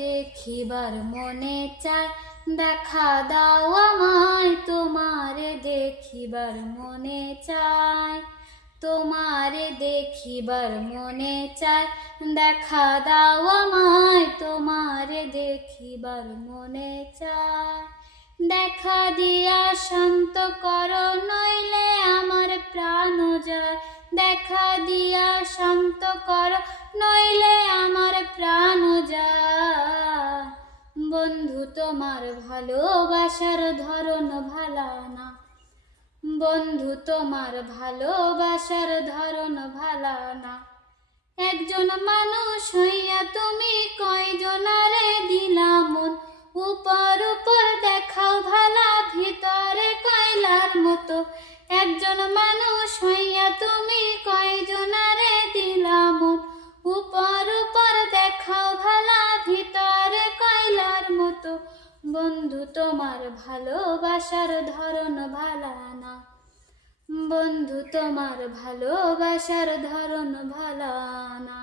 দেখিবার মনে চায়, দেখা দাও আমায় তোমারে দেখিবার মনে চায়, তোমারে দেখিবার মনে চায়, দেখা দাও আমায় তোমারে দেখিবার মনে চায়। দেখা দিয়া শান্ত করো নইলে আমার প্রাণ যায়, দেখা দিয়া শান্ত করো নইলে আমার প্রাণ যায়। বন্ধু তোমার ভালোবাসার ধরন ভালা না, বন্ধু তোমার ভালোবাসার ধরন ভালা না। একজন মানুষ হইয়া তুমি কয়জনারে দিলা মন, উপর উপর দেখাও ভালা ভিতরে কয়লার মতো। একজন মানুষ হইয়া তুমি কয়জনারে দিলা মন, উপর উপর দেখাও ভালা ভিতরে কয়লার মতো। বন্ধু তোমার ভালোবাসার ধরন ভালা না, বন্ধু তোমার ভালোবাসার ধরন ভালা না।